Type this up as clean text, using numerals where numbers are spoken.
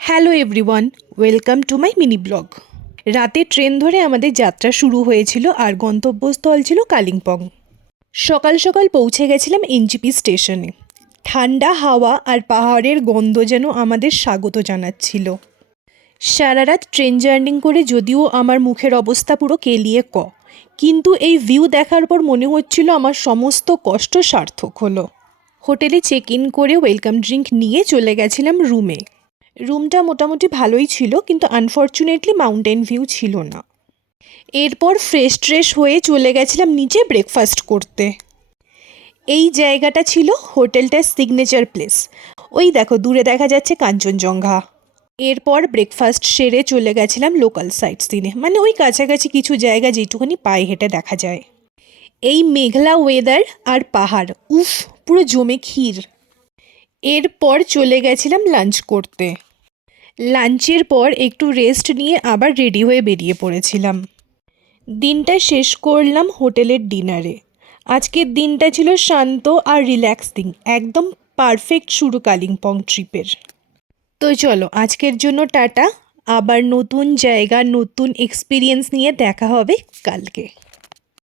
Hello everyone, welcome to my mini blog. রাতে train ধরে আমাদের যাত্রা শুরু হয়েছিল আর গন্তব্যস্থল ছিল কালিম্পং। সকাল সকাল পৌঁছে গেছিলাম এনজিপি স্টেশনে। ঠান্ডা হাওয়া আর পাহাড়ের গন্ধ যেন আমাদের স্বাগত জানাচ্ছিল। সারা রাত ট্রেন জার্নি করে যদিও আমার মুখের অবস্থা পুরো কেলিয়ে কিন্তু এই ভিউ দেখার পর মনে হচ্ছিল আমার সমস্ত কষ্ট সার্থক হলো। হোটেলে চেক ইন করে ওয়েলকাম ড্রিঙ্ক নিয়ে চলে গেছিলাম রুমে। রুমটা মোটামুটি ভালোই ছিল, কিন্তু আনফর্চুনেটলি মাউন্টেন ভিউ ছিল না। এরপর ফ্রেশ ট্রেশ হয়ে চলে গেছিলাম নিচে ব্রেকফাস্ট করতে। এই জায়গাটা ছিল হোটেলটার সিগনেচার প্লেস। ওই দেখো দূরে দেখা যাচ্ছে কাঞ্চনজঙ্ঘা। এরপর ব্রেকফাস্ট সেরে চলে গেছিলাম লোকাল সাইট সিনে, মানে ওই কাছাকাছি কিছু জায়গা যেটুকুনি পায়ে হেঁটে দেখা যায়। এই মেঘলা ওয়েদার আর পাহাড়, উফ, পুরো জমে ক্ষীর। এরপর চলে গেছিলাম লাঞ্চ করতে। লাঞ্চের পর একটু রেস্ট নিয়ে আবার রেডি হয়ে বেরিয়ে পড়েছিলাম। দিনটা শেষ করলাম হোটেলের ডিনারে। আজকের দিনটা ছিল শান্ত আর রিল্যাক্সিং, একদম পারফেক্ট শুরু কালিম্পং ট্রিপের। তো চলো আজকের জন্য টাটা। আবার নতুন জায়গা, নতুন এক্সপিরিয়েন্স নিয়ে দেখা হবে কালকে।